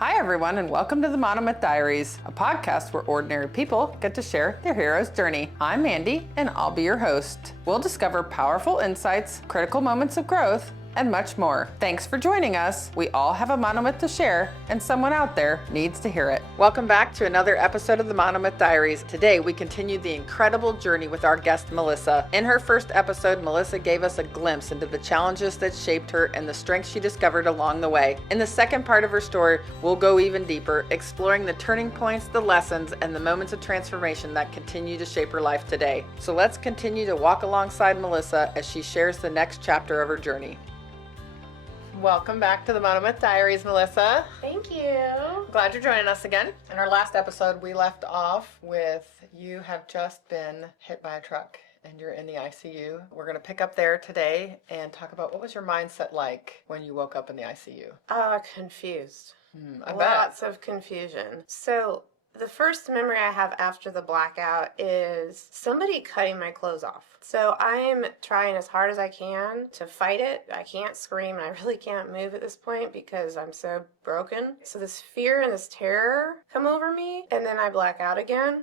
Hi, everyone, and welcome to the Monomyth Diaries, a podcast where ordinary people get to share their hero's journey. I'm Mandy, and I'll be your host. We'll discover powerful insights, critical moments of growth, and much more. Thanks for joining us. We all have a monomyth to share, and someone out there needs to hear it. Welcome back to another episode of the Monomyth Diaries. Today, we continue the incredible journey with our guest, Melissa. In her first episode, Melissa gave us a glimpse into the challenges that shaped her and the strengths she discovered along the way. In the second part of her story, we'll go even deeper, exploring the turning points, the lessons, and the moments of transformation that continue to shape her life today. So let's continue to walk alongside Melissa as she shares the next chapter of her journey. Welcome back to the Monomyth Diaries, Melissa. Thank you. Glad you're joining us again. In our last episode, we left off with you have just been hit by a truck and you're in the ICU. We're going to pick up there today and talk about what was your mindset like when you woke up in the ICU? Confused. I bet. Lots of confusion. So the first memory I have after the blackout is somebody cutting my clothes off. So I'm trying as hard as I can to fight it. I can't scream and I really can't move at this point because I'm so broken. So this fear and this terror come over me and then I black out again.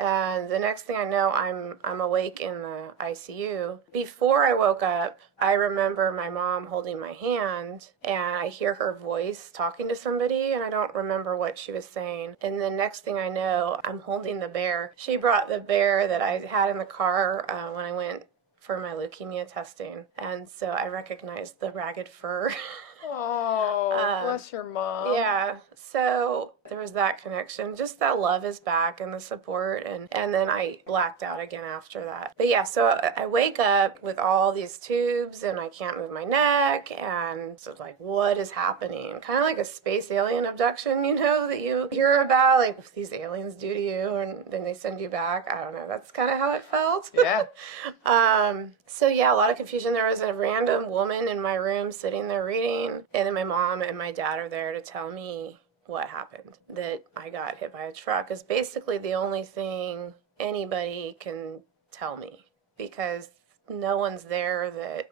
And the next thing I know, I'm awake in the ICU. Before I woke up, I remember my mom holding my hand, and I hear her voice talking to somebody, and I don't remember what she was saying. And the next thing I know, I'm holding the bear. She brought the bear that I had in the car when I went for my leukemia testing. And so I recognized the ragged fur. Oh, bless your mom. Yeah, so there was that connection. Just that love is back and the support, and then I blacked out again after that. But yeah, so I wake up with all these tubes and I can't move my neck, and so it's like, what is happening? Kind of like a space alien abduction, that you hear about, like what these aliens do to you and then they send you back. I don't know. That's kind of how it felt. Yeah. So yeah, a lot of confusion. There was a random woman in my room sitting there reading. And then my mom and my dad are there to tell me what happened, that I got hit by a truck is basically the only thing anybody can tell me because no one's there that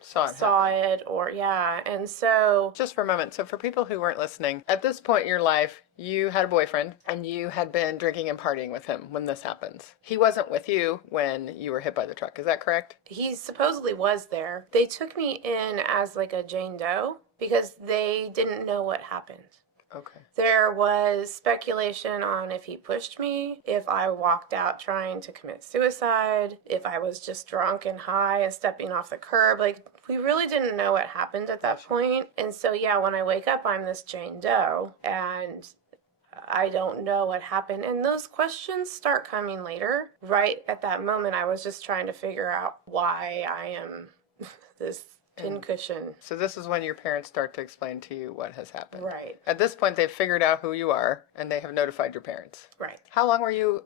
saw it or, yeah. And so just for a moment. So for people who weren't listening, at this point in your life, you had a boyfriend and you had been drinking and partying with him when this happens. He wasn't with you when you were hit by the truck. Is that correct? He supposedly was there. They took me in as like a Jane Doe because they didn't know what happened. Okay. There was speculation on if he pushed me, if I walked out trying to commit suicide, if I was just drunk and high and stepping off the curb. Like, we really didn't know what happened at that point. And so, yeah, when I wake up, I'm this Jane Doe, and I don't know what happened. And those questions start coming later. Right at that moment, I was just trying to figure out why I am this pincushion. So this is when your parents start to explain to you what has happened. Right. At this point, they've figured out who you are, and they have notified your parents. Right. How long were you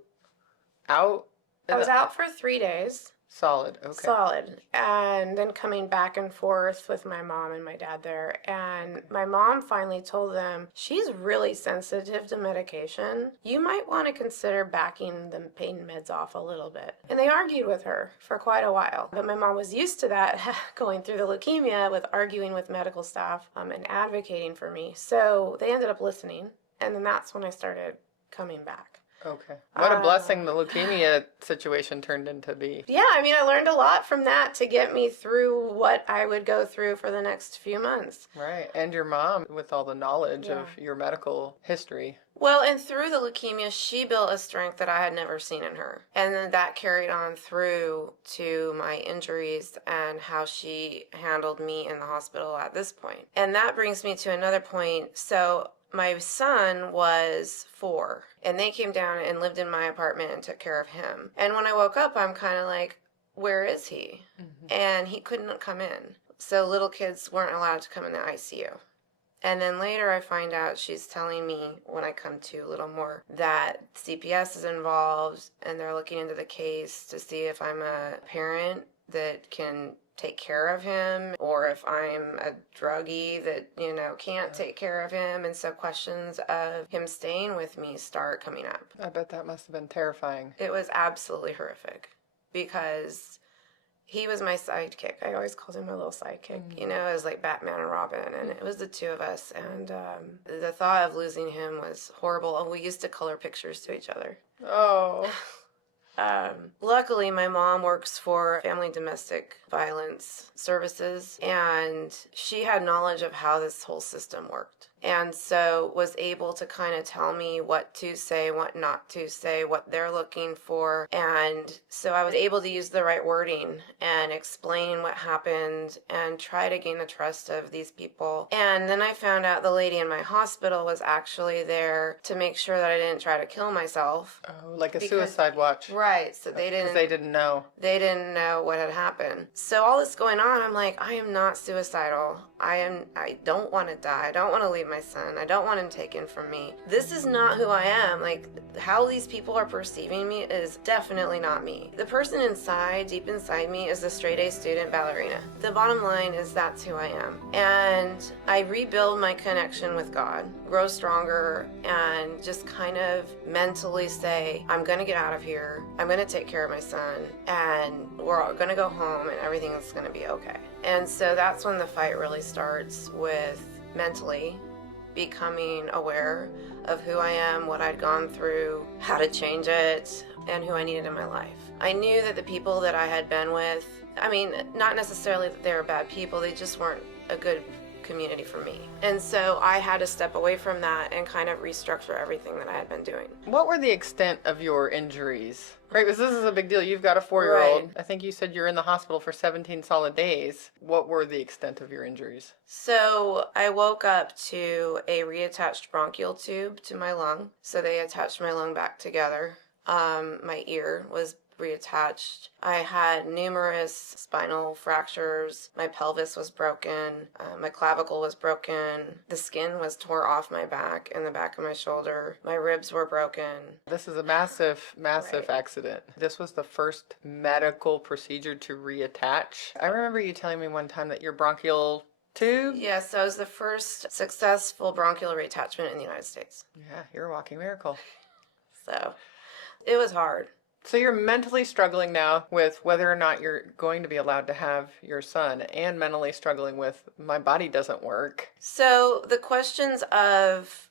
out? I was out for 3 days. Solid, okay. Solid. And then coming back and forth with my mom and my dad there. And my mom finally told them, she's really sensitive to medication. You might want to consider backing the pain meds off a little bit. And they argued with her for quite a while. But my mom was used to that, going through the leukemia with arguing with medical staff and advocating for me. So they ended up listening. And then that's when I started coming back. Okay. What a blessing the leukemia situation turned into be. Yeah, I mean, I learned a lot from that to get me through what I would go through for the next few months. Right. And your mom, with all the knowledge of your medical history. Well, and through the leukemia, she built a strength that I had never seen in her. And then that carried on through to my injuries and how she handled me in the hospital at this point. And that brings me to another point. So my son was 4, and they came down and lived in my apartment and took care of him. And when I woke up, I'm kind of like, where is he? Mm-hmm. And he couldn't come in. So little kids weren't allowed to come in the ICU. And then later I find out she's telling me, when I come to a little more, that CPS is involved, and they're looking into the case to see if I'm a parent that can take care of him, or if I'm a druggie that, can't take care of him. And so questions of him staying with me start coming up. I bet that must have been terrifying. It was absolutely horrific because He was my sidekick. I always called him my little sidekick. You know, it was like Batman and Robin, and it was the two of us. And the thought of losing him was horrible. And we used to color pictures to each other. Oh. Luckily, my mom works for Family Domestic Violence Services, and she had knowledge of how this whole system worked. And so was able to kind of tell me what to say, what not to say, what they're looking for. And so I was able to use the right wording and explain what happened and try to gain the trust of these people. And then I found out the lady in my hospital was actually there to make sure that I didn't try to kill myself. Oh, like a suicide watch. Right. So they didn't. They didn't know. They didn't know what had happened. So all this going on, I'm like, I am not suicidal. I don't want to die. I don't want to leave my son. I don't want him taken from me. This is not who I am. Like, how these people are perceiving me is definitely not me. The person inside, deep inside me, is a straight-A student ballerina. The bottom line is that's who I am. And I rebuild my connection with God, grow stronger, and just kind of mentally say, I'm going to get out of here. I'm going to take care of my son, and we're all going to go home, and everything's going to be okay. And so that's when the fight really starts, with mentally becoming aware of who I am, what I'd gone through, how to change it, and who I needed in my life. I knew that the people that I had been with, I mean, not necessarily that they were bad people, they just weren't a good community for me. And so I had to step away from that and kind of restructure everything that I had been doing. What were the extent of your injuries? Right, because this is a big deal. You've got a 4-year-old. Right. I think you said you're in the hospital for 17 solid days. What were the extent of your injuries? So I woke up to a reattached bronchial tube to my lung. So they attached my lung back together. My ear was reattached. I had numerous spinal fractures. My pelvis was broken. My clavicle was broken. The skin was tore off my back and the back of my shoulder. My ribs were broken. This is a massive Right. accident. This was the first medical procedure to reattach. I remember you telling me one time that your bronchial tube. Yes, that was the first successful bronchial reattachment in the United States. Yeah, you're a walking miracle. So it was hard. So you're mentally struggling now with whether or not you're going to be allowed to have your son, and mentally struggling with my body doesn't work. So the questions of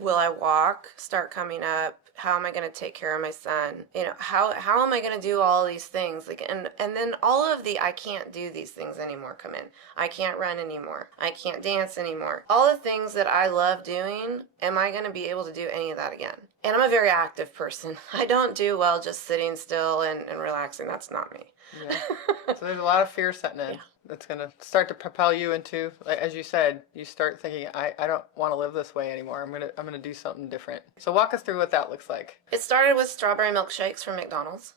will I walk start coming up. How am I going to take care of my son? You know, how am I going to do all these things? Like, and then all of the I can't do these things anymore come in. I can't run anymore. I can't dance anymore. All the things that I love doing, am I going to be able to do any of that again? And I'm a very active person. I don't do well just sitting still and relaxing. That's not me. Yeah. So there's a lot of fear setting in. Yeah. That's going to start to propel you into, like, as you said, you start thinking, I don't want to live this way anymore. I'm going to do something different. So walk us through what that looks like. It started with strawberry milkshakes from McDonald's.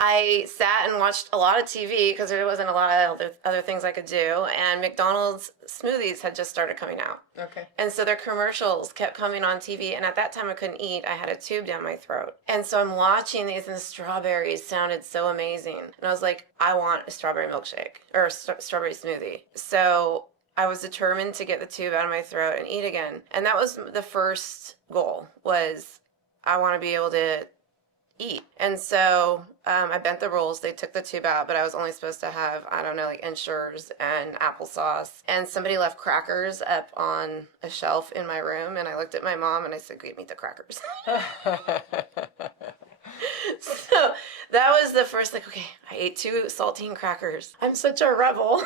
I sat and watched a lot of TV because there wasn't a lot of other things I could do, and McDonald's smoothies had just started coming out. Okay. And so their commercials kept coming on TV, and at that time I couldn't eat. I had a tube down my throat. And so I'm watching these, and the strawberries sounded so amazing. And I was like, I want a strawberry milkshake, or a strawberry smoothie. So I was determined to get the tube out of my throat and eat again. And that was the first goal, was I want to be able to eat. And so I bent the rules. They took the tube out, but I was only supposed to have, I don't know, like Ensures and applesauce. And somebody left crackers up on a shelf in my room, and I looked at my mom and I said, give me the crackers. So that was the first, like, okay, I ate 2 saltine crackers. I'm such a rebel.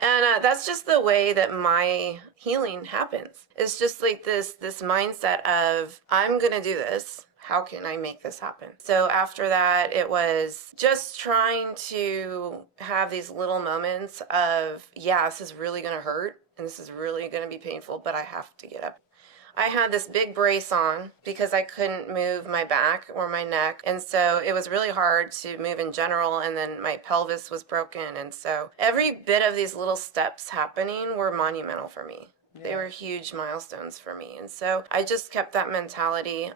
And that's just the way that my healing happens. It's just like this mindset of, I'm going to do this. How can I make this happen? So after that, it was just trying to have these little moments of, yeah, this is really going to hurt and this is really going to be painful, but I have to get up. I had this big brace on because I couldn't move my back or my neck. And so it was really hard to move in general. And then my pelvis was broken. And so every bit of these little steps happening were monumental for me. Yeah. They were huge milestones for me. And so I just kept that mentality.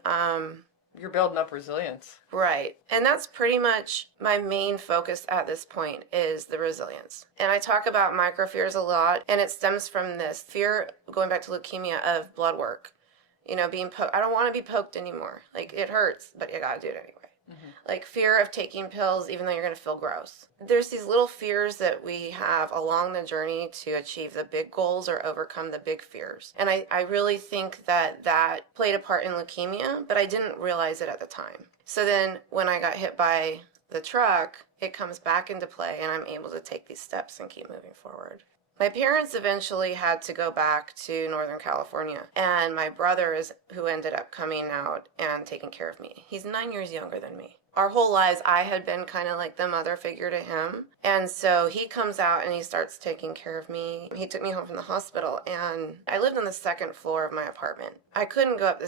You're building up resilience. Right. And that's pretty much my main focus at this point, is the resilience. And I talk about microfears a lot, and it stems from this fear, going back to leukemia, of blood work. You know, being poked. I don't want to be poked anymore. Like, it hurts, but you got to do it anyway. Like fear of taking pills even though you're going to feel gross. There's these little fears that we have along the journey to achieve the big goals or overcome the big fears. And I really think that played a part in leukemia, but I didn't realize it at the time. So then when I got hit by the truck, it comes back into play and I'm able to take these steps and keep moving forward. My parents eventually had to go back to Northern California, and my brother is who ended up coming out and taking care of me. He's 9 years younger than me. Our whole lives, I had been kind of like the mother figure to him, and so he comes out and he starts taking care of me. He took me home from the hospital, and I lived on the second floor of my apartment. I couldn't go up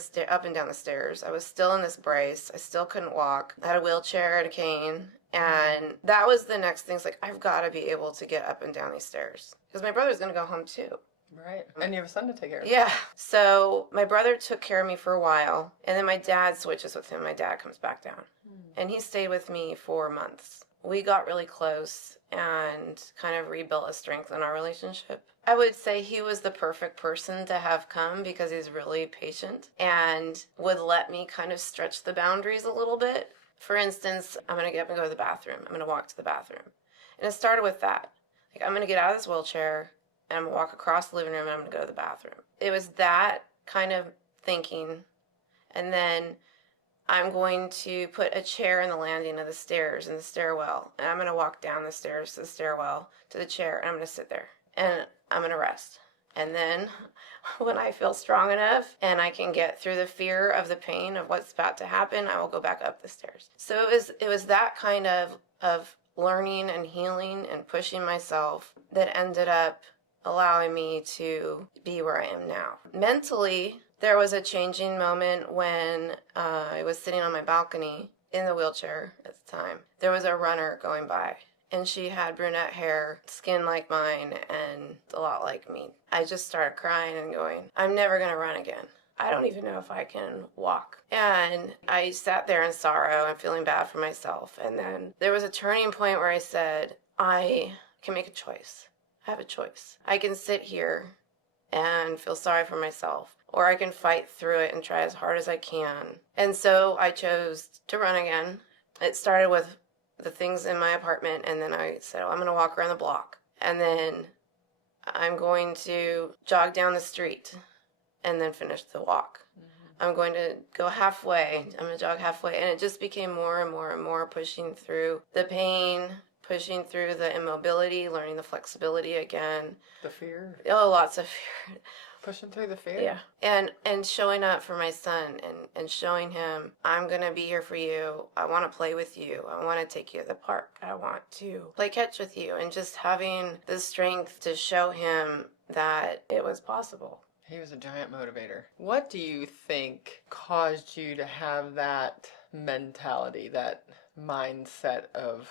and down the stairs. I was still in this brace. I still couldn't walk. I had a wheelchair and a cane. And that was the next thing. It's like, I've got to be able to get up and down these stairs. Because my brother's going to go home too. Right. And you have a son to take care of. Yeah. So my brother took care of me for a while. And then my dad switches with him. My dad comes back down. And he stayed with me for months. We got really close and kind of rebuilt a strength in our relationship. I would say he was the perfect person to have come because he's really patient and would let me kind of stretch the boundaries a little bit. For instance, I'm going to get up and go to the bathroom. I'm going to walk to the bathroom. And it started with that. Like, I'm going to get out of this wheelchair, and I'm going to walk across the living room, and I'm going to go to the bathroom. It was that kind of thinking. And then I'm going to put a chair in the landing of the stairs in the stairwell. And I'm going to walk down the stairs to the stairwell to the chair, and I'm going to sit there. And I'm going to rest. And then when I feel strong enough and I can get through the fear of the pain of what's about to happen, I will go back up the stairs. So it was that kind of learning and healing and pushing myself that ended up allowing me to be where I am now. Mentally, there was a changing moment when I was sitting on my balcony in the wheelchair at the time. There was a runner going by. And she had brunette hair, skin like mine, and a lot like me. I just started crying and going, I'm never going to run again. I don't even know if I can walk. And I sat there in sorrow and feeling bad for myself. And then there was a turning point where I said, I can make a choice. I have a choice. I can sit here and feel sorry for myself, or I can fight through it and try as hard as I can. And so I chose to run again. It started with the things in my apartment, and then I said, I'm going to walk around the block, and then I'm going to jog down the street and then finish the walk. I'm going to go halfway. I'm going to jog halfway, and it just became more and more and more, pushing through the pain, pushing through the immobility, learning the flexibility again. The fear. Oh, lots of fear. Pushing through the fear. Yeah. And showing up for my son and showing him, I'm going to be here for you. I want to play with you. I want to take you to the park. I want to play catch with you. And just having the strength to show him that it was possible. He was a giant motivator. What do you think caused you to have that mentality, that mindset of,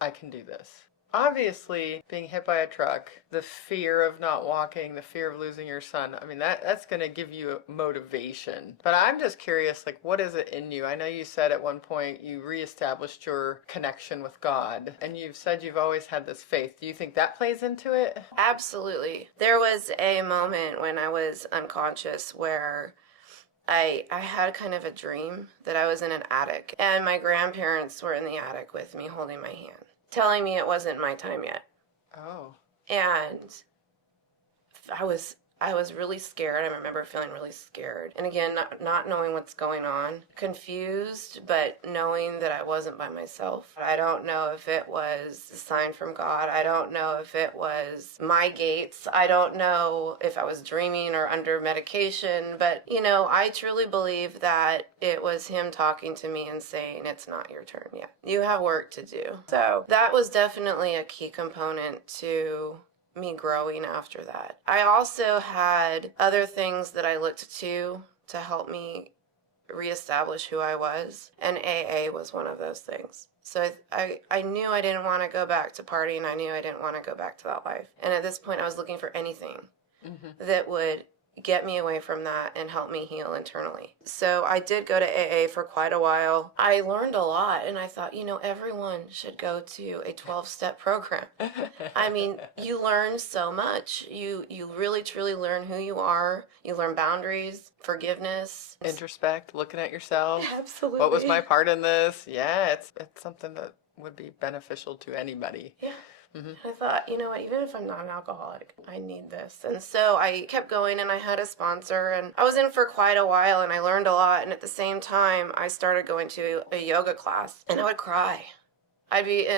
I can do this? Obviously, being hit by a truck, the fear of not walking, the fear of losing your son, I mean, that's going to give you motivation. But I'm just curious, like, what is it in you? I know you said at one point you reestablished your connection with God, and you've said you've always had this faith. Do you think that plays into it? Absolutely. There was a moment when I was unconscious where I had kind of a dream that I was in an attic, and my grandparents were in the attic with me holding my hand, telling me it wasn't my time yet. Oh. And I was really scared. I remember feeling really scared. And again, not knowing what's going on. Confused, but knowing that I wasn't by myself. I don't know if it was a sign from God. I don't know if it was my gates. I don't know if I was dreaming or under medication. But, I truly believe that it was him talking to me and saying, it's not your turn yet. You have work to do. So that was definitely a key component to me growing after that. I also had other things that I looked to help me reestablish who I was, and AA was one of those things. So I knew I didn't want to go back to partying. I knew I didn't want to go back to that life. And at this point, I was looking for anything that would get me away from that and help me heal internally. So I did go to AA for quite a while. I learned a lot, and I thought, everyone should go to a 12-step program. I mean, you learn so much. You really truly learn who you are. You learn boundaries, forgiveness, introspect, looking at yourself. Absolutely. What was my part in this? Yeah, it's something that would be beneficial to anybody. Yeah. I thought, what, even if I'm not an alcoholic, I need this. And so I kept going, and I had a sponsor, and I was in for quite a while, and I learned a lot. And at the same time, I started going to a yoga class, and I would cry. I'd be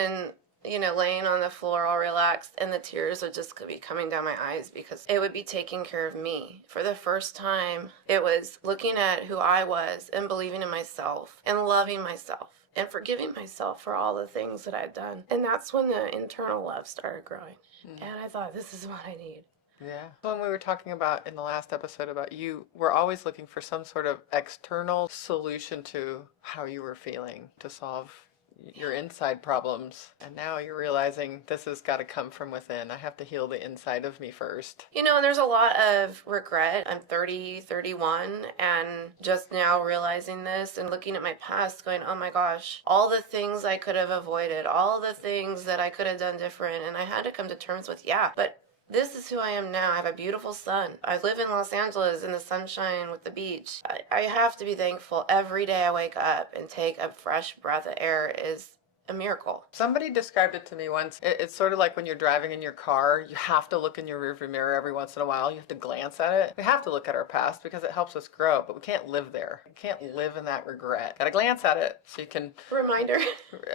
laying on the floor all relaxed, and the tears would just be coming down my eyes because it would be taking care of me. For the first time, it was looking at who I was and believing in myself and loving myself and forgiving myself for all the things that I'd done. And that's when the internal love started growing. And I thought, this is what I need. Yeah. When we were talking about in the last episode about you were always looking for some sort of external solution to how you were feeling to solve your inside problems. And now you're realizing this has got to come from within. I have to heal the inside of me first. And there's a lot of regret. I'm 30, 31, and just now realizing this and looking at my past going, oh my gosh, all the things I could have avoided, all the things that I could have done different. And I had to come to terms with, but this is who I am now. I have a beautiful son. I live in Los Angeles in the sunshine with the beach. I have to be thankful. Every day I wake up and take a fresh breath of air is a miracle. Somebody described it to me once. It's sort of like when you're driving in your car, you have to look in your rearview mirror every once in a while. You have to glance at it. We have to look at our past because it helps us grow, but we can't live there. We can't live in that regret. Gotta glance at it so you can... Reminder.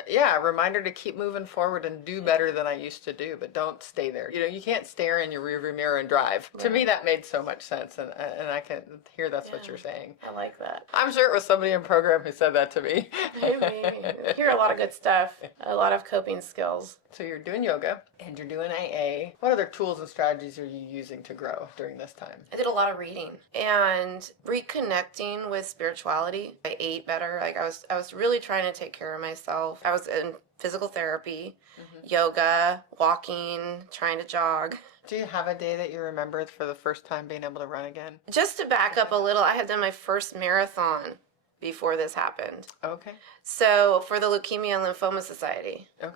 Yeah, reminder to keep moving forward and do better than I used to do, but don't stay there. You can't stare in your rearview mirror and drive. Right. To me, that made so much sense, and I can hear that's what you're saying. I like that. I'm sure it was somebody in program who said that to me. Maybe. I hear a lot of good stuff. A lot of coping skills. So you're doing yoga and you're doing AA. What other tools and strategies are you using to grow during this time? I did a lot of reading and reconnecting with spirituality. I ate better. I was really trying to take care of myself. I was in physical therapy, yoga, walking, trying to jog. Do you have a day that you remember for the first time being able to run again? Just to back up a little, I had done my first marathon before this happened. Okay. So for the Leukemia and Lymphoma Society. Okay.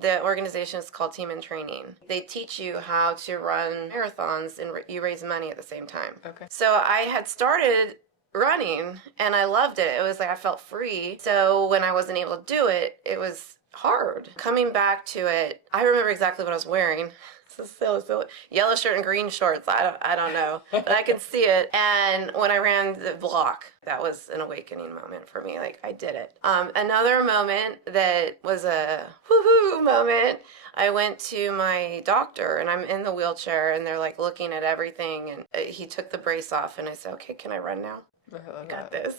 The organization is called Team in Training. They teach you how to run marathons and you raise money at the same time. Okay. So I had started running and I loved it. It was like I felt free. So when I wasn't able to do it, it was hard. Coming back to it, I remember exactly what I was wearing. So yellow shirt and green shorts. I don't know, but I could see it. And when I ran the block, that was an awakening moment for me. Like I did it. Another moment that was a woohoo moment. I went to my doctor and I'm in the wheelchair and they're like looking at everything and he took the brace off and I said, "Okay, can I run now? I got this."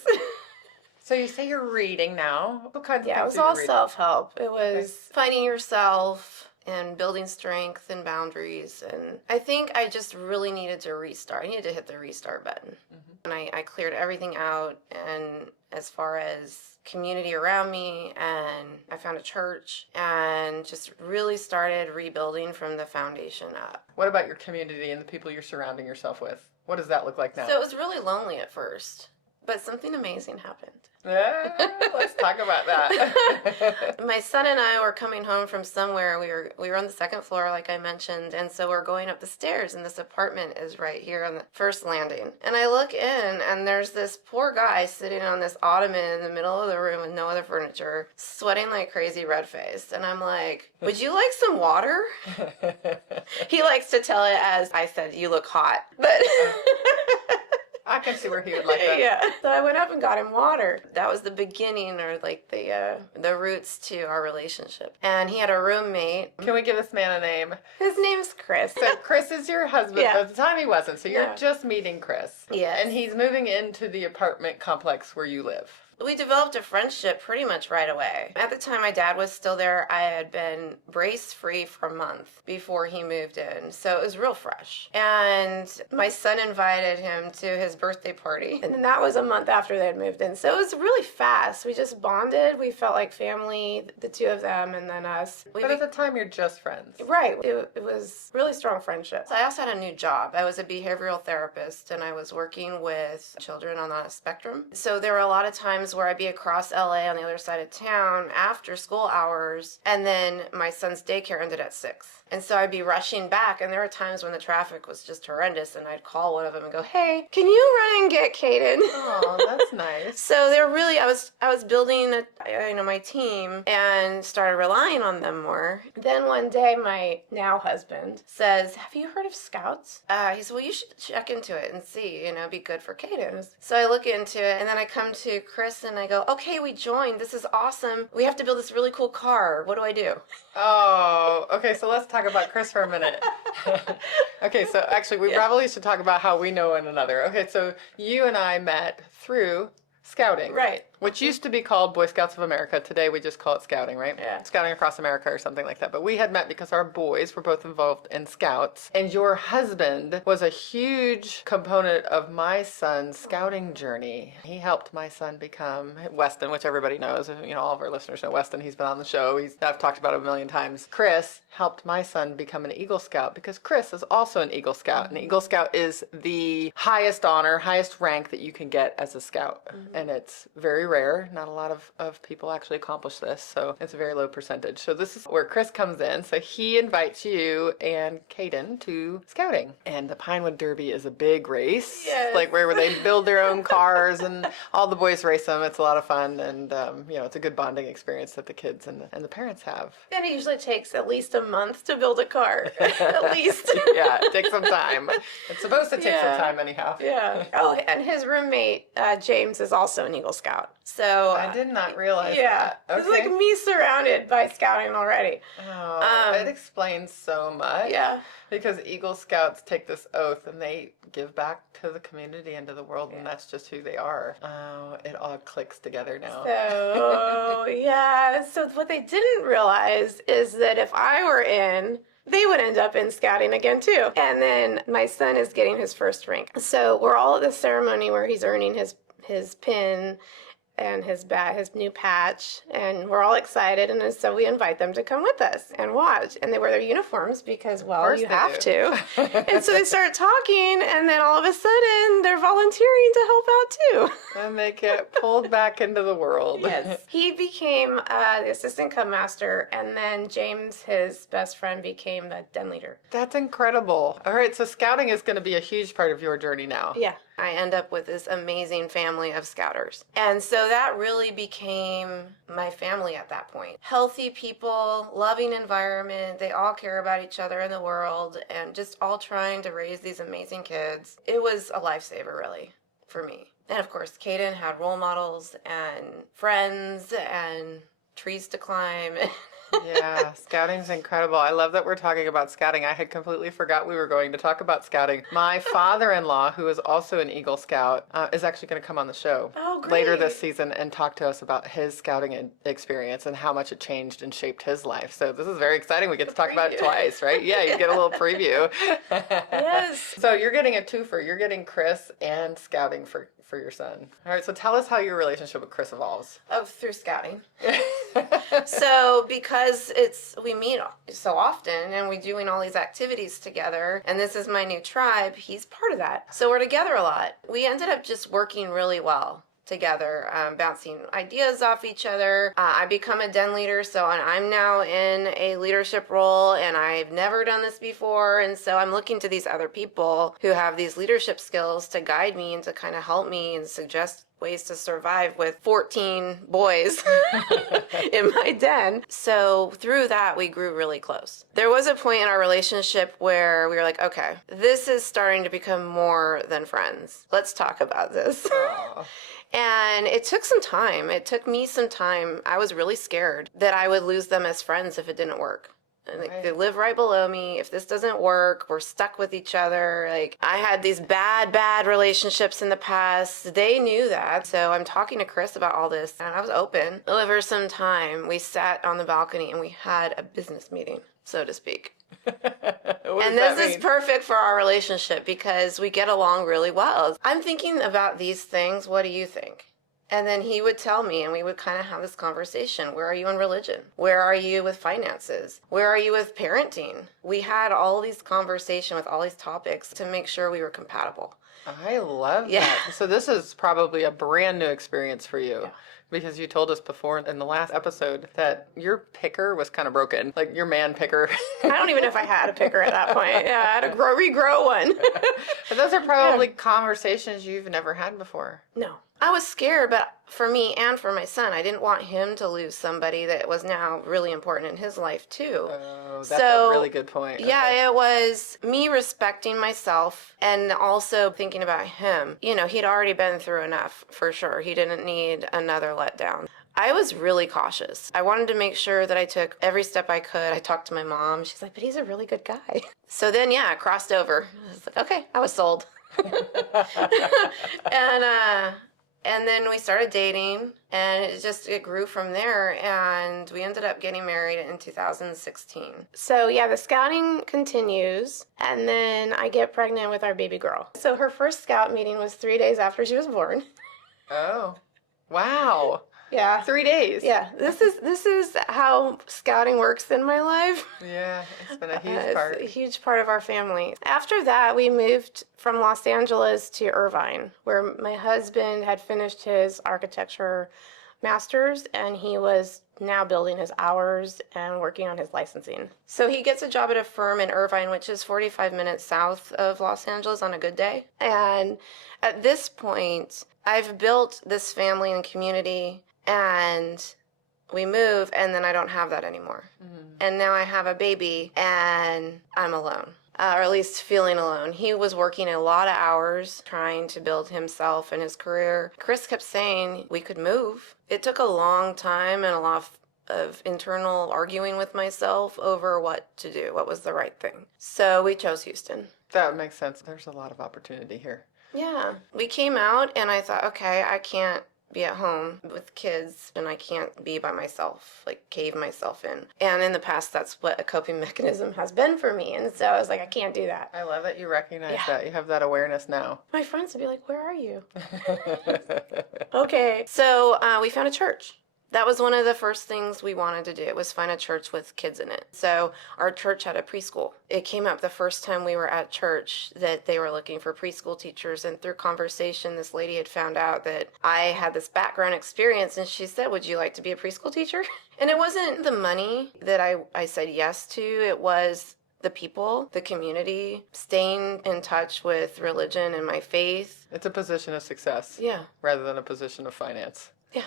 So you say you're reading now. What kinds of things it was all self-help. It was finding yourself and building strength and boundaries. And I think I just really needed to restart. I needed to hit the restart button. And I cleared everything out. And as far as community around me, and I found a church and just really started rebuilding from the foundation up. What about your community and the people you're surrounding yourself with? What does that look like now? So it was really lonely at first, but something amazing happened. Yeah, let's talk about that. My son and I were coming home from somewhere. We were on the second floor, like I mentioned, and so we're going up the stairs, and this apartment is right here on the first landing. And I look in, and there's this poor guy sitting on this ottoman in the middle of the room with no other furniture, sweating like crazy, red-faced. And I'm like, "Would you like some water?" He likes to tell it as I said, "You look hot," but. I can see where he would like that. Yeah. So I went up and got him water. That was the beginning or like the roots to our relationship. And he had a roommate. Can we give this man a name? His name's Chris. So Chris is your husband. Yeah. At the time he wasn't. So you're just meeting Chris. Yes. And he's moving into the apartment complex where you live. We developed a friendship pretty much right away. At the time my dad was still there, I had been brace-free for a month before he moved in, so it was real fresh. And my son invited him to his birthday party, and then that was a month after they had moved in. So it was really fast. We just bonded. We felt like family, the two of them, and then us. But at the time, you're just friends. Right. It was really strong friendship. So I also had a new job. I was a behavioral therapist, and I was working with children on the spectrum. So there were a lot of times where I'd be across LA on the other side of town after school hours, and then my son's daycare ended at 6. And so I'd be rushing back, and there were times when the traffic was just horrendous, and I'd call one of them and go, "Hey, can you run and get Caden?" Oh, that's nice. So they're really, I was building my team and started relying on them more. Then one day, my now husband says, "Have you heard of Scouts?" He said, "Well, you should check into it and see, it'd be good for Caden." So I look into it, and then I come to Chris and I go, "Okay, we joined. This is awesome. We have to build this really cool car. What do I do?" Oh, okay, so let's talk about Chris for a minute. Okay, so actually we probably should talk about how we know one another. Okay, so you and I met through scouting. Right. Which used to be called Boy Scouts of America. Today we just call it scouting, right? Yeah. Scouting Across America or something like that. But we had met because our boys were both involved in scouts. And your husband was a huge component of my son's scouting journey. He helped my son become Weston, which everybody knows. All of our listeners know Weston. He's been on the show. I've talked about him a million times. Chris helped my son become an Eagle Scout because Chris is also an Eagle Scout. An Eagle Scout is the highest honor, highest rank that you can get as a scout. And it's very rare. Not a lot of people actually accomplish this, so it's a very low percentage. So this is where Chris comes in. So he invites you and Caden to scouting. And the Pinewood Derby is a big race. Yes. Like where they build their own cars and all the boys race them. It's a lot of fun, and it's a good bonding experience that the kids and the parents have. And it usually takes at least a month to build a car. At least. Yeah, it takes some time. It's supposed to take some time anyhow. Yeah. Oh, and his roommate, James, is also an Eagle Scout. So I did not realize that. Okay. It's like me surrounded by scouting already. Oh, it explains so much. Yeah. Because Eagle Scouts take this oath and they give back to the community and to the world, and that's just who they are. Oh, it all clicks together now. So, yeah. So what they didn't realize is that if I were in, they would end up in scouting again too. And then my son is getting his first rank. So we're all at the ceremony where he's earning his pin and his new patch, and we're all excited, and so we invite them to come with us and watch. And they wear their uniforms because, well, you have to. And so they start talking, and then all of a sudden they're volunteering to help out too. And they get pulled back into the world. Yes. He became the assistant cub master, and then James, his best friend, became the den leader. That's incredible. All right, so scouting is going to be a huge part of your journey now. Yeah. I end up with this amazing family of scouters. And so that really became my family at that point. Healthy people, loving environment, they all care about each other in the world, and just all trying to raise these amazing kids. It was a lifesaver, really, for me. And of course, Caden had role models and friends and trees to climb. Yeah, scouting's incredible. I love that we're talking about scouting. I had completely forgot we were going to talk about scouting. My father-in-law, who is also an Eagle Scout, is actually going to come on the show later this season and talk to us about his scouting experience and how much it changed and shaped his life. So this is very exciting. We get to talk about it twice, right? Yeah, you get a little preview. Yes. So you're getting a twofer. You're getting Chris and scouting for your son. All right, so tell us how your relationship with Chris evolves. Through scouting. So because we meet so often and we're doing all these activities together, and this is my new tribe, he's part of that. So we're together a lot. We ended up just working really well together, bouncing ideas off each other. I become a den leader, so I'm now in a leadership role, and I've never done this before, and so I'm looking to these other people who have these leadership skills to guide me and to kind of help me and suggest ways to survive with 14 boys in my den. So through that, we grew really close. There was a point in our relationship where we were like, okay, this is starting to become more than friends. Let's talk about this. And it took some time. It took me some time. I was really scared that I would lose them as friends if it didn't work. Like, they live right below me. If this doesn't work, we're stuck with each other. Like, I had these bad relationships in the past. They knew that. So I'm talking to Chris about all this, and I was open. Over some time, we sat on the balcony and we had a business meeting, so to speak. And this is perfect for our relationship because we get along really well. I'm thinking about these things. What do you think? And then he would tell me, and we would kind of have this conversation. Where are you in religion? Where are you with finances? Where are you with parenting? We had all these conversations with all these topics to make sure we were compatible. I love that. So this is probably a brand new experience for you. Yeah. Because you told us before in the last episode that your picker was kind of broken, like your man picker. I don't even know if I had a picker at that point. Yeah, I had to regrow one. But those are probably conversations you've never had before. No. I was scared, but for me and for my son, I didn't want him to lose somebody that was now really important in his life too. Oh, that's a really good point. Yeah, okay. It was me respecting myself and also thinking about him. You know, he'd already been through enough, for sure. He didn't need another letdown. I was really cautious. I wanted to make sure that I took every step I could. I talked to my mom. She's like, but he's a really good guy. So then, I crossed over. I was like, okay, I was sold. And then we started dating, and it grew from there, and we ended up getting married in 2016. So the scouting continues, and then I get pregnant with our baby girl. So her first scout meeting was 3 days after she was born. Oh, wow. Yeah. 3 days. Yeah. This is how scouting works in my life. Yeah, it's been a huge part. It's a huge part of our family. After that, we moved from Los Angeles to Irvine, where my husband had finished his architecture master's, and he was now building his hours and working on his licensing. So he gets a job at a firm in Irvine, which is 45 minutes south of Los Angeles on a good day. And at this point, I've built this family and community, and we move, and then I don't have that anymore. Mm-hmm. And now I have a baby, and I'm alone. Or at least feeling alone. He was working a lot of hours trying to build himself and his career. Chris kept saying we could move. It took a long time and a lot of internal arguing with myself over what to do, what was the right thing. So we chose Houston. That makes sense. There's a lot of opportunity here. Yeah. We came out, and I thought, okay, I can't be at home with kids, and I can't be by myself, like cave myself in. And in the past, that's what a coping mechanism has been for me. And so I was like, I can't do that. I love that you recognize that. You have that awareness now. My friends would be like, where are you? Okay. So we found a church. That was one of the first things we wanted to do, was find a church with kids in it. So our church had a preschool. It came up the first time we were at church that they were looking for preschool teachers. And through conversation, this lady had found out that I had this background experience. And she said, would you like to be a preschool teacher? And it wasn't the money that I said yes to. It was the people, the community, staying in touch with religion and my faith. It's a position of success. Yeah. Rather than a position of finance. Yeah.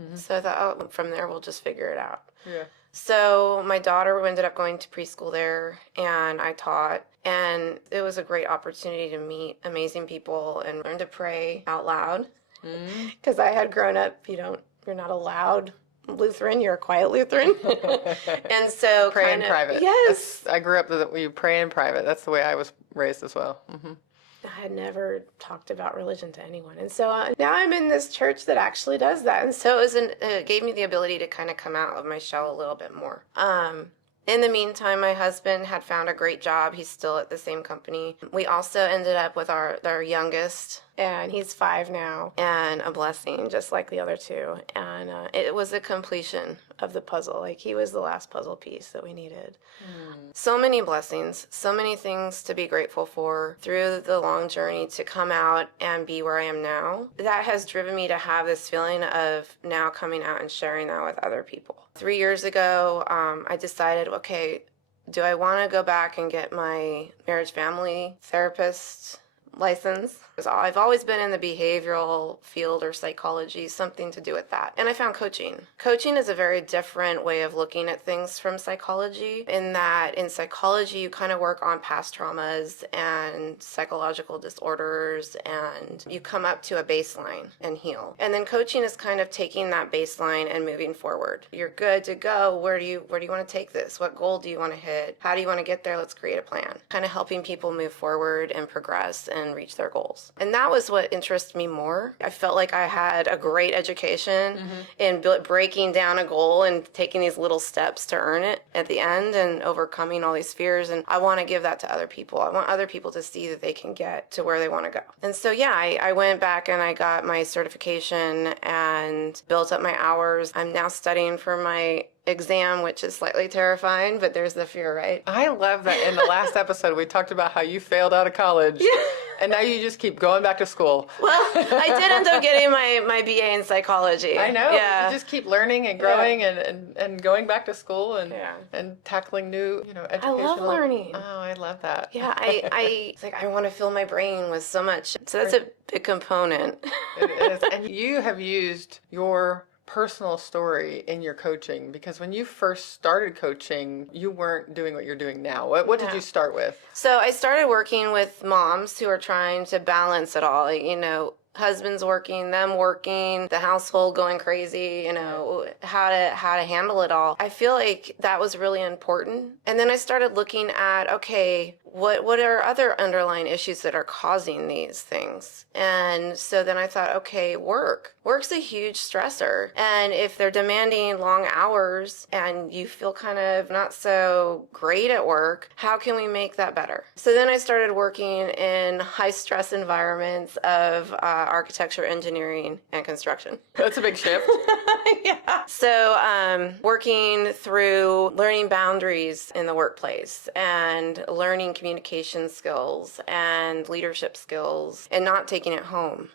Mm-hmm. So I thought, from there, we'll just figure it out. Yeah. So my daughter ended up going to preschool there, and I taught. And it was a great opportunity to meet amazing people and learn to pray out loud. Because I had grown up, you're not a loud Lutheran, you're a quiet Lutheran. And so pray in private. Yes. I grew up that we pray in private. That's the way I was raised as well. Mm-hmm. I had never talked about religion to anyone. And so now I'm in this church that actually does that. And so it gave me the ability to kind of come out of my shell a little bit more. In the meantime, my husband had found a great job. He's still at the same company. We also ended up with our youngest, and he's 5 now, and a blessing, just like the other two. And it was a completion of the puzzle. Like, he was the last puzzle piece that we needed. So many blessings, so many things to be grateful for through the long journey to come out and be where I am now. That has driven me to have this feeling of now coming out and sharing that with other people. 3 years ago, I decided, okay, do I want to go back and get my marriage family therapist license. I've always been in the behavioral field or psychology, something to do with that. And I found coaching. Coaching is a very different way of looking at things from psychology, in that in psychology you kind of work on past traumas and psychological disorders, and you come up to a baseline and heal. And then coaching is kind of taking that baseline and moving forward. You're good to go. Where do you want to take this? What goal do you want to hit? How do you want to get there? Let's create a plan. Kind of helping people move forward and progress and reach their goals. And that was what interested me more. I felt like I had a great education in breaking down a goal and taking these little steps to earn it at the end and overcoming all these fears. And I want to give that to other people. I want other people to see that they can get to where they want to go. And so, yeah, I went back and I got my certification and built up my hours. I'm now studying for my exam, which is slightly terrifying, but there's the fear, right? I love that in the last episode we talked about how you failed out of college. Yeah. And now you just keep going back to school. Well, I did end up getting my BA in psychology. I know. Yeah. You just keep learning and growing and going back to school and tackling new, educational. I love learning. Oh, I love that. Yeah, it's like I want to fill my brain with so much. So that's a big component. It is. And you have used your personal story in your coaching, because when you first started coaching, you weren't doing what you're doing now. What did you start with? So I started working with moms who are trying to balance it all, husbands working, them working, the household going crazy, how to handle it all. I feel like that was really important. And then I started looking at, okay, what are other underlying issues that are causing these things? And so then I thought, okay, work's a huge stressor. And if they're demanding long hours and you feel kind of not so great at work, how can we make that better? So then I started working in high stress environments of architecture, engineering, and construction. That's a big shift. Yeah. So working through learning boundaries in the workplace and learning communication skills and leadership skills and not taking it home.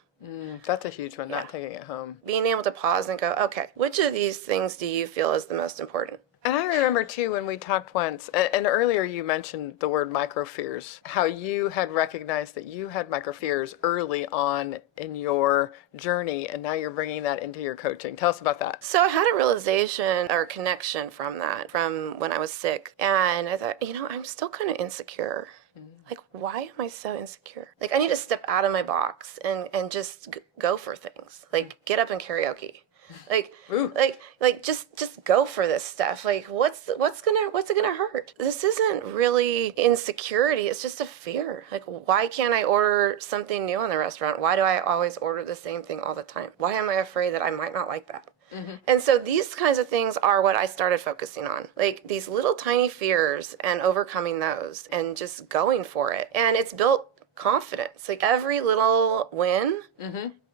That's a huge one, not taking it home. Being able to pause and go, okay, which of these things do you feel is the most important? And I remember, too, when we talked once, and earlier you mentioned the word microfears, how you had recognized that you had microfears early on in your journey, and now you're bringing that into your coaching. Tell us about that. So I had a realization or connection from that, from when I was sick. And I thought, I'm still kind of insecure. Like, why am I so insecure? Like, I need to step out of my box and just go for things. Like, get up and karaoke. Like, just go for this stuff. Like, what's it gonna hurt? This isn't really insecurity. It's just a fear. Like, why can't I order something new in the restaurant? Why do I always order the same thing all the time? Why am I afraid that I might not like that? And so these kinds of things are what I started focusing on, like these little tiny fears and overcoming those and just going for it. And it's built confidence. Like every little win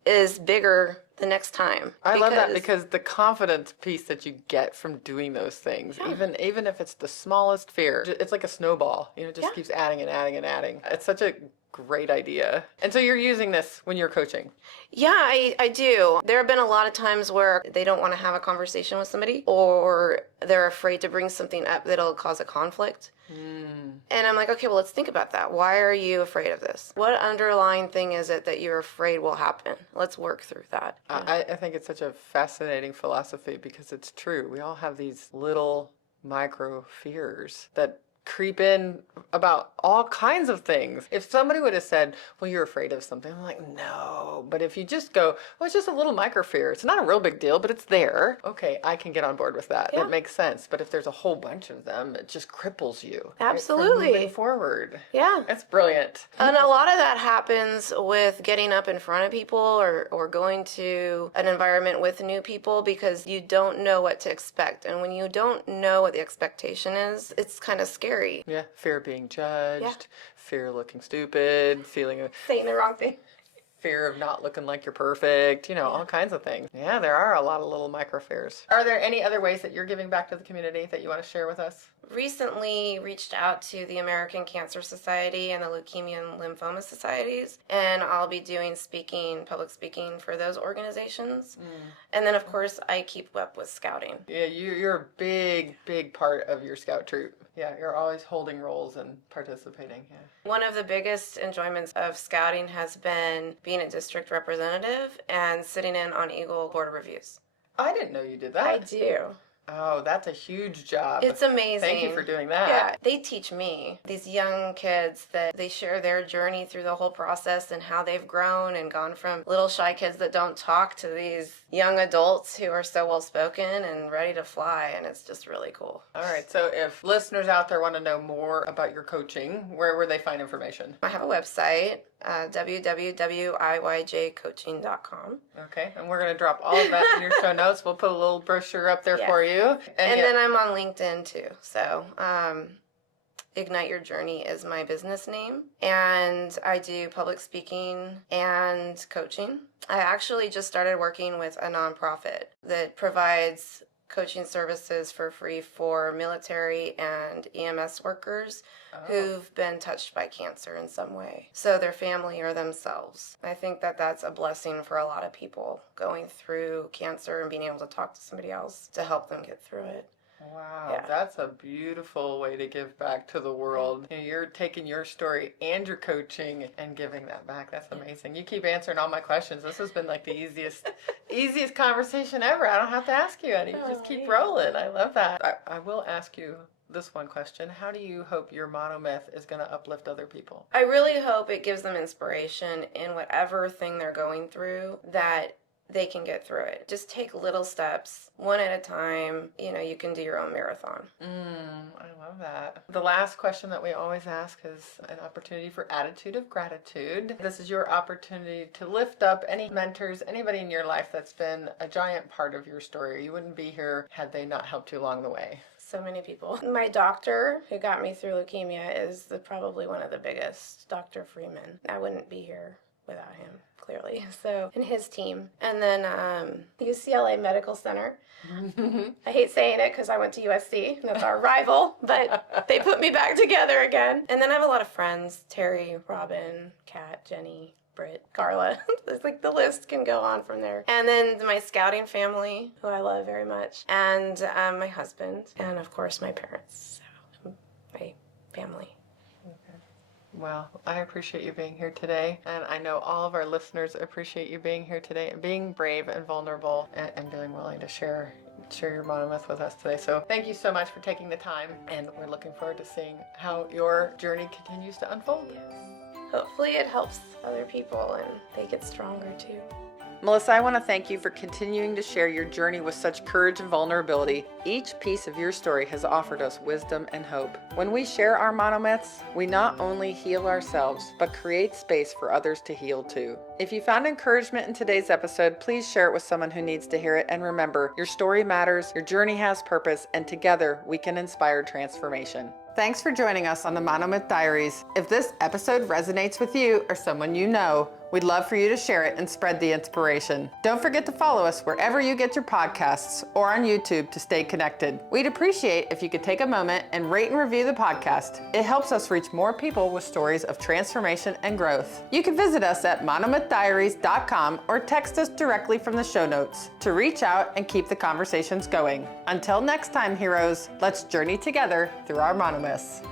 is bigger the next time. I love that, because the confidence piece that you get from doing those things, even if it's the smallest fear, it's like a snowball. It just keeps adding and adding and adding. It's such a great idea. And so you're using this when you're coaching? Yeah, I do. There have been a lot of times where they don't want to have a conversation with somebody, or they're afraid to bring something up that'll cause a conflict. And I'm like, okay, well, let's think about that. Why are you afraid of this? What underlying thing is it that you're afraid will happen? Let's work through that. I think it's such a fascinating philosophy, because it's true. We all have these little micro fears that creep in about all kinds of things. If somebody would have said, well, you're afraid of something, I'm like, no. But if you just go, well, it's just a little micro fear. It's not a real big deal, but it's there. Okay, I can get on board with that. It makes sense. But if there's a whole bunch of them, it just cripples you. Absolutely. From moving forward. Yeah. That's brilliant. And a lot of that happens with getting up in front of people or going to an environment with new people, because you don't know what to expect. And when you don't know what the expectation is, it's kind of scary. Yeah, fear of being judged, fear of looking stupid, feeling of saying the wrong thing, fear of not looking like you're perfect, all kinds of things. Yeah, there are a lot of little micro fears. Are there any other ways that you're giving back to the community that you want to share with us? Recently reached out to the American Cancer Society and the Leukemia and Lymphoma Societies, and I'll be doing public speaking for those organizations. And then, of course, I keep up with scouting. Yeah, you're a big part of your scout troop. Yeah, you're always holding roles and participating. Yeah. One of the biggest enjoyments of scouting has been being a district representative and sitting in on Eagle Board of Reviews. I didn't know you did that. I do. Oh, that's a huge job. It's amazing. Thank you for doing that. Yeah, they teach me, these young kids, that they share their journey through the whole process and how they've grown and gone from little shy kids that don't talk to these young adults who are so well spoken and ready to fly, and it's just really cool. All right, so if listeners out there want to know more about your coaching, where they find information? I have a website, www.iyjcoaching.com. Okay, and we're going to drop all of that in your show notes. We'll put a little brochure up there for you. And then I'm on LinkedIn too. So Ignite Your Journey is my business name. And I do public speaking and coaching. I actually just started working with a nonprofit that provides coaching services for free for military and EMS workers who've been touched by cancer in some way. So their family or themselves. I think that that's a blessing for a lot of people going through cancer and being able to talk to somebody else to help them get through it. Wow, that's a beautiful way to give back to the world. You're taking your story and your coaching and giving that back. That's amazing. You keep answering all my questions. This has been like the easiest conversation ever. I don't have to ask you any. You just keep rolling. I love that. I will ask you this one question. How do you hope your Monomyth is going to uplift other people? I really hope it gives them inspiration in whatever thing they're going through, that they can get through it. Just take little steps, one at a time. You can do your own marathon. I love that. The last question that we always ask is an opportunity for attitude of gratitude. This is your opportunity to lift up any mentors, anybody in your life that's been a giant part of your story. You wouldn't be here had they not helped you along the way. So many people. My doctor who got me through leukemia is probably one of the biggest, Dr. Freeman. I wouldn't be here without him, clearly. So, and his team. And then UCLA Medical Center. I hate saying it because I went to USC, and that's our rival, but they put me back together again. And then I have a lot of friends, Terry, Robin, Kat, Jenny, Britt, Carla. It's like the list can go on from there. And then my scouting family, who I love very much, and my husband, and of course my parents, so my family. Well, I appreciate you being here today, and I know all of our listeners appreciate you being here today and being brave and vulnerable and being willing to share your Monomyth with us today. So thank you so much for taking the time, and we're looking forward to seeing how your journey continues to unfold. Yes. Hopefully it helps other people and they get stronger too. Melissa, I want to thank you for continuing to share your journey with such courage and vulnerability. Each piece of your story has offered us wisdom and hope. When we share our monomyths, we not only heal ourselves, but create space for others to heal too. If you found encouragement in today's episode, please share it with someone who needs to hear it. And remember, your story matters, your journey has purpose, and together we can inspire transformation. Thanks for joining us on the Monomyth Diaries. If this episode resonates with you or someone you know, we'd love for you to share it and spread the inspiration. Don't forget to follow us wherever you get your podcasts or on YouTube to stay connected. We'd appreciate if you could take a moment and rate and review the podcast. It helps us reach more people with stories of transformation and growth. You can visit us at monomythdiaries.com or text us directly from the show notes to reach out and keep the conversations going. Until next time, heroes, let's journey together through our monomyths.